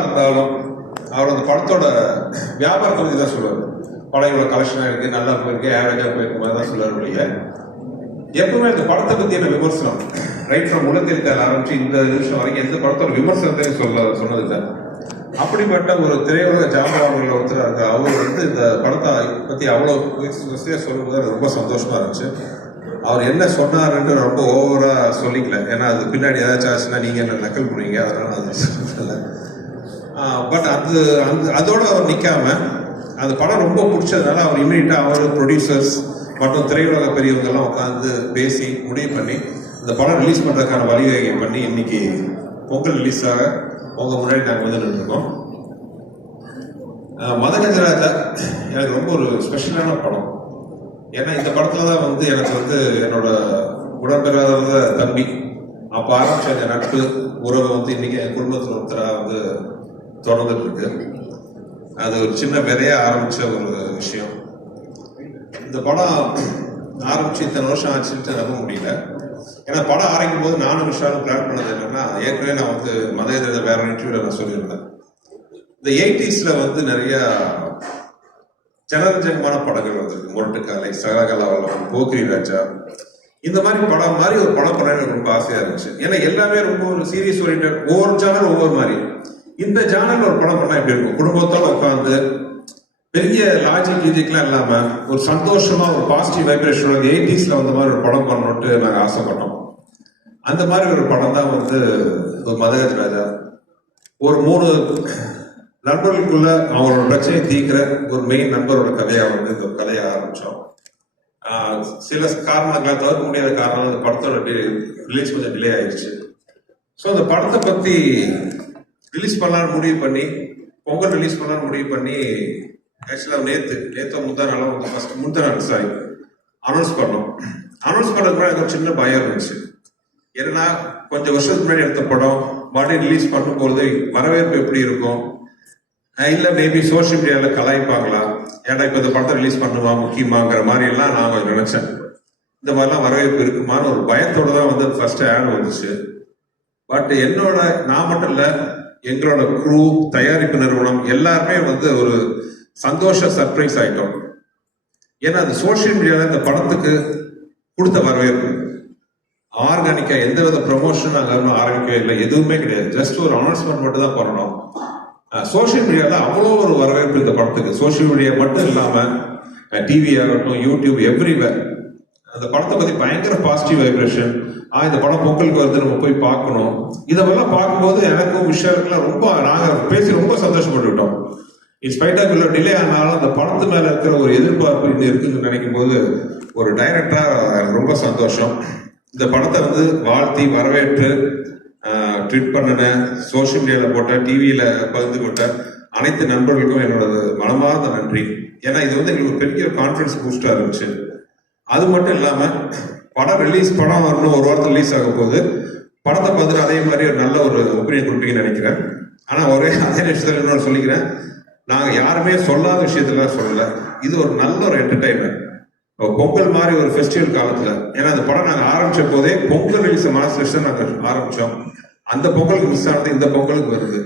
இருந்தாலும் அவர் அந்த படத்தோட வியாபாரத்தை பற்றி தான் சொல்லுவார். படம் இவ்வளோ கலெக்ஷனாக இருக்குது, நல்லா போயிருக்கு, ஆவரேஜாக போயிருக்க மாதிரி தான் சொல்லுவார். இல்லையா எப்பவுமே இந்த படத்தை பற்றியான விமர்சனம் ரைட் ஃப்ரம் உலகத்தில் ஆரம்பிச்சு இந்த நிமிஷம் வரைக்கும் எந்த படத்தோட விமர்சனத்தையும் சொன்னது தான். அப்படிப்பட்ட ஒரு திரையுலக ஜாம்பவான்கள் ஒருத்தர் இருக்க அவர் இந்த படத்தை பற்றி அவ்வளோ சொல்லும்போது ரொம்ப சந்தோஷமா இருந்துச்சு. அவர் என்ன சொன்னாருன்னு ரொம்ப ஓவரா சொல்லிக்கல, ஏன்னா அது பின்னாடி ஏதாச்சும் ஆச்சுன்னா நீங்க என்ன நக்கல் பண்ணுவீங்க, அதனால அது சொல்லல. பட் அதோட அவர் நிக்காம அந்த படம் ரொம்ப பிடிச்சதுனால அவர் இமீடியட்டா அவர் ப்ரொடியூசர்ஸ் மற்றும் திரையுலக பெரியவங்க எல்லாம் உட்காந்து பேசி முடிவு பண்ணி இந்த படம் ரிலீஸ் பண்றதுக்கான வழிவகை பண்ணி இன்னைக்கு பொங்கல் ரிலீஸாக உங்க முன்னாடி நாங்கள் வந்து நின்றுருக்கோம். மதகஜராஜா எனக்கு ரொம்ப ஒரு ஸ்பெஷலான படம். ஏன்னா இந்த படத்துல தான் வந்து எனக்கு வந்து என்னோட உடம்பெறாத தம்பி அப்போ ஆரம்பிச்ச அந்த நட்பு உறவு வந்து இன்னைக்கு என் குடும்பத்தில் ஒருத்தராக வந்து தொடர்ந்துட்டு இருக்கு. அது ஒரு சின்ன விதையா ஆரம்பிச்ச ஒரு விஷயம். இந்த படம் ஆரம்பிச்சு இத்தனை வருஷம் ஆச்சுட்டு நம்ப முடியல. ஏன்னா படம் ஆரம்பிக்கும் போது நானும் விஷயம் பிளான் பண்ணது என்னன்னா, ஏற்கனவே நான் வந்து மதகஜராஜா வேற இன்டர்வியூல நான் சொல்லியிருந்தேன். இந்த 80s வந்து நிறைய ஜனரஞ்சகமான படங்கள் வந்திருக்கு. முரட்டுக்காலை, சகலகலாவலம், போக்கிரி ராஜா, இந்த மாதிரி படம் மாதிரி ஒரு படம் பண்ண எனக்கு ரொம்ப ஆசையா இருந்துச்சு. ஏன்னா எல்லாமே ரொம்ப ஒரு சீரியஸ் ஓரியன்டட், ஒவ்வொரு ஜானல் ஒவ்வொரு மாதிரி. இந்த ஜானல் ஒரு படம் பண்ணா எப்படி இருக்கும்? குடும்பத்தோட உட்காந்து பெரிய லாஜிக்லாம் இல்லாம ஒரு சந்தோஷமா ஒரு பாசிட்டிவ் வைப்ரேஷன் 80s வந்த மாதிரி ஒரு படம் பண்ணணும்ட்டு நாங்கள் ஆசைப்பட்டோம். அந்த மாதிரி ஒரு படம் தான் வந்து ஒரு மதகஜராஜா. ஒரு 3 நண்பர்களுக்குள்ள அவங்களோட பிரச்சனையை தீர்க்கிற ஒரு மெயின் நண்பரோட கதையா வந்து இந்த கதையை ஆரம்பிச்சோம். சில காரணங்களால் தவிர்க்க முடியாத காரணம் இந்த படத்தோட ரிலீஸ் கொஞ்சம் டிலே ஆயிடுச்சு. ஸோ அந்த படத்தை பத்தி ரிலீஸ் பண்ணலான்னு முடிவு பண்ணி பொங்கல் ரிலீஸ் பண்ணலான்னு முடிவு பண்ணி ஆக்சுவலாக நேற்று முந்தா நாள் சாரி அனௌன்ஸ் பண்ணோம். அனௌன்ஸ் பண்ணுறதுக்கு எனக்கு ஒரு சின்ன பயம் இருந்துச்சு. ஏன்னா கொஞ்சம் வருஷத்துக்கு முன்னாடி எடுத்த படம் மறுபடியும் ரிலீஸ் பண்ணும்போது வரவேற்பு எப்படி இருக்கும், இல்ல மேபி சோசியல் மீடியால கலாய்ப்பாங்களா, ஏன்னா இப்ப இந்த படத்தை ரிலீஸ் பண்ணுவா முக்கியமாங்கிற மாதிரி எல்லாம் நான் கொஞ்சம் நினைச்சேன். இந்த மாதிரிலாம் வரவேற்பு இருக்குமான்னு ஒரு பயத்தோட தான் வந்து ஃபர்ஸ்ட் ஆட் வந்துச்சு. பட் நான் மட்டும் இல்ல, எங்களோட குரூ, தயாரிப்பு நிறுவனம் எல்லாருமே வந்து ஒரு சந்தோஷ சர்ப்ரைஸ் ஆயிட்டோம். ஏன்னா அது சோசியல் மீடியால இந்த படத்துக்கு கொடுத்த வரவேற்பு ஆர்கானிக்கா எந்த வித ப்ரமோஷன் நாங்கள் ஆரம்பிக்கவே இல்லை, எதுவுமே கிடையாது. ஜஸ்ட் ஒரு அனௌன்ஸ்மெண்ட் மட்டும் தான் பண்ணணும். சோசியல் மீடியால அவ்வளோ ஒரு வரவேற்பு இந்த படத்துக்கு. சோசியல் மீடியா மட்டும் இல்லாம டிவி ஆகட்டும், யூடியூப், எவ்ரிவேர் அந்த படத்தை பத்தி பயங்கர பாசிட்டிவ் வைப்ரேஷன். இந்த படம் பொங்கலுக்கு வந்து நம்ம போய் பார்க்கணும். இதெல்லாம் பார்க்கும்போது எனக்கும் விஷயம்லாம் ரொம்ப நாங்கள் பேசி ரொம்ப சந்தோஷப்பட்டுக்கிட்டோம். இன்ஸ்பைட் ஆஃப் இவ்வளோ டிலே ஆனாலும் அந்த படத்து மேல இருக்கிற ஒரு எதிர்பார்ப்பு இன்னும் இருக்குன்னு நினைக்கும் போது ஒரு டைரக்டரா ரொம்ப சந்தோஷம். இந்த படத்தை வந்து வாழ்த்தி வரவேற்று ட்வீட் பண்ணின, சோசியல் மீடியால போட்ட, டிவியில பகிர்ந்து கொண்ட அனைத்து நண்பர்களுக்கும் என்னோட மனமார்ந்த நன்றி. ஏன்னா இது வந்து எங்களுக்கு பெரிய கான்ஃபிடன்ஸ் பூஸ்டா இருந்துச்சு. அது மட்டும் இல்லாம படம் வரணும், ஒரு வாரத்தில் ரிலீஸ் ஆக போகுது. படத்தை பார்த்துட்டு அதே மாதிரி ஒரு நல்ல ஒரு ஒப்பீனியன் கொடுப்பீங்கன்னு நினைக்கிறேன். ஆனா அதே நிமிஷத்துல இன்னொரு சொல்லிக்கிறேன், நாங்க யாருமே சொல்லாத விஷயத்துல சொல்லல. இது ஒரு நல்ல ஒரு என்டர்டைன்மெண்ட். பொங்கல் மாதிரி ஒரு ஃபெஸ்டிவல் காலத்துல, ஏன்னா அந்த படம் நாங்க ஆரம்பிச்ச போதே பொங்கல் ரிலீஸ் மனசு நாங்க ஆரம்பிச்சோம். அந்த பொங்கலுக்கு மிஸ் ஆனது இந்த பொங்கலுக்கு வருது.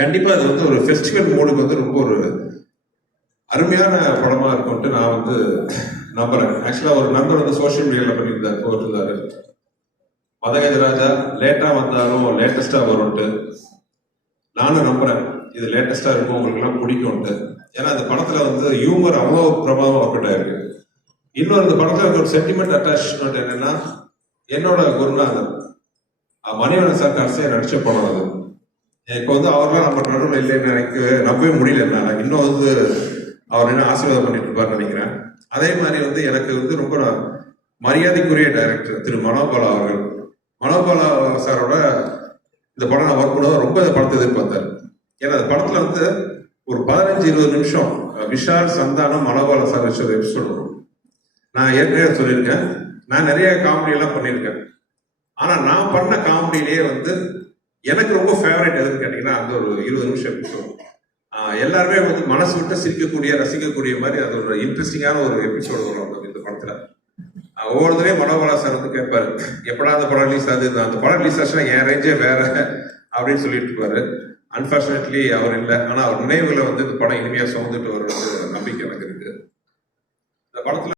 கண்டிப்பா அது வந்து ஒரு ஃபெஸ்டிவல் மூடுக்கு வந்து ரொம்ப ஒரு அருமையான படமா இருக்கும்ட்டு நான் வந்து நம்புறேன். ஆக்சுவலா ஒரு நண்பர் வந்து சோசியல் மீடியால போட்டிருந்தாரு, மதகஜராஜா லேட்டா வந்தாலும் லேட்டஸ்டா வரும்ட்டு. நானும் நம்புறேன் இது லேட்டஸ்டா இருக்கும், உங்களுக்கு எல்லாம் பிடிக்கும்ட்டு. ஏன்னா அந்த படத்துல வந்து ஹியூமர் அவ்வளோ பிரபாவம் ஒர்க் ஆயிருக்கு. இன்னொரு இந்த படத்துல ஒரு சென்டிமெண்ட் அட்டாச்மெண்ட் என்னன்னா, என்னோட குருநாதர் மணிவண்ணன் சார் கடைசியா நடிச்ச படம் அது. இப்போ வந்து அவர்லாம் நம்ம நடுவில் இல்லைன்னு எனக்கு நம்பவே முடியல. நான் இன்னும் வந்து அவர் என்ன ஆசீர்வாதம் பண்ணிட்டு இருப்பாருன்னு நினைக்கிறேன். அதே மாதிரி வந்து எனக்கு வந்து ரொம்ப மரியாதைக்குரிய டைரக்டர் திரு மனோபாலா அவர்கள். மனோபாலா சாரோட இந்த படம் நான் ஒர்க் பண்ண ரொம்ப இந்த படத்தை எதிர்பார்த்தாரு. ஏன்னா அந்த படத்துல வந்து ஒரு 15-20 நிமிஷம் விஷால், சந்தானம், மனோபாலா சார் வச்ச ஒரு எபிசோடு வரும். நான் ஏற்கனவே சொல்லியிருக்கேன், நான் நிறைய காமெடி எல்லாம் பண்ணியிருக்கேன். ஆனா நான் பண்ண காமெடியிலேயே வந்து எனக்கு ரொம்ப ஃபேவரட் எதுன்னு கேட்டீங்கன்னா அந்த ஒரு 20 நிமிஷம் எபிசோடு. எல்லாருமே வந்து மனசு விட்டு சிரிக்கக்கூடிய, ரசிக்கக்கூடிய மாதிரி அது ஒரு இன்ட்ரெஸ்டிங்கான ஒரு எபிசோடு வரும் இந்த படத்துல. ஒவ்வொருத்தரையும் மனோபாலா சார் வந்து கேட்பாரு, எப்படா அந்த படம் ரிலீஸ் ஆகுது, அந்த படம் ரிலீஸ் ஆச்சுன்னா என் ரேஞ்சே வேற அப்படின்னு சொல்லிட்டு இருப்பாரு. அன்பார்ச்சுனேட்லி அவர் இல்லை. ஆனா அவர் நினைவுகளை வந்து இந்த படம் இனிமையா சுமந்துட்டு வர நம்பிக்கை எனக்கு இருக்கு. இந்த படத்துல